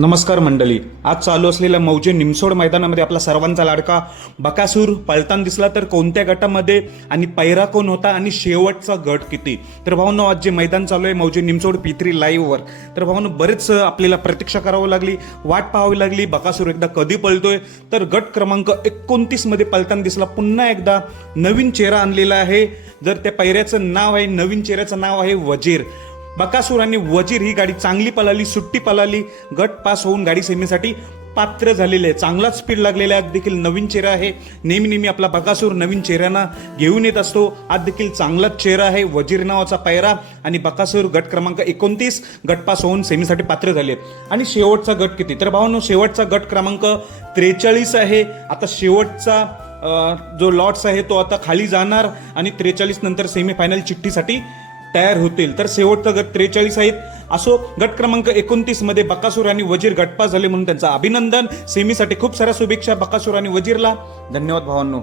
नमस्कार मंडळी. आज चालू असलेल्या मौजे निमसोड मैदानामध्ये आपला सर्वांचा लाडका बकासूर पळताना दिसला तर कोणत्या गटामध्ये आणि पैरा कोण होता आणि शेवटचा गट किती? तर भाऊनो आज जे मैदान चालू आहे मौजे निमसोड पित्री लाईव्हवर तर भाऊनो बरेच आपल्याला प्रतीक्षा करावं लागली वाट पाहावी लागली. बकासूर एकदा कधी पळतोय? तर गट क्रमांक एकोणतीसमध्ये पळताना दिसला. पुन्हा एकदा नवीन चेहरा आणलेला आहे. जर त्या पैऱ्याचं नाव आहे नवीन चेहऱ्याचं नाव आहे वजीर. बकासूर आणि वजीर ही गाडी चांगली पलाली सुट्टी पळाली गट पास होऊन गाडी सेमीसाठी पात्र झालेले आहे चांगलाच स्पीड लागलेला आहे. आज देखील नवीन चेहरा आहे. नेहमी नेहमी आपला बकासूर नवीन चेहऱ्यांना घेऊन येत असतो. आज देखील चांगलाच चेहरा आहे. वजीर नावाचा पायरा आणि बकासूर गट क्रमांक एकोणतीस गटपास होऊन सेमीसाठी पात्र झाले आणि शेवटचा गट किती? तर भावानो शेवटचा गट क्रमांक त्रेचाळीस आहे. आता शेवटचा जो लॉट्स आहे तो आता खाली जाणार आणि त्रेचाळीस नंतर सेमीफायनल चिठ्ठीसाठी तयार होतील. तर शेवटचा गट त्रेचाळीस आहेत. असो गट क्रमांक एकोणतीसमध्ये बकासूर आणि वजीर गटपास झाले म्हणून त्यांचं अभिनंदन. सेमीसाठी खूप साऱ्या शुभेच्छा बकासूर आणि वजीरला. धन्यवाद भावांनो.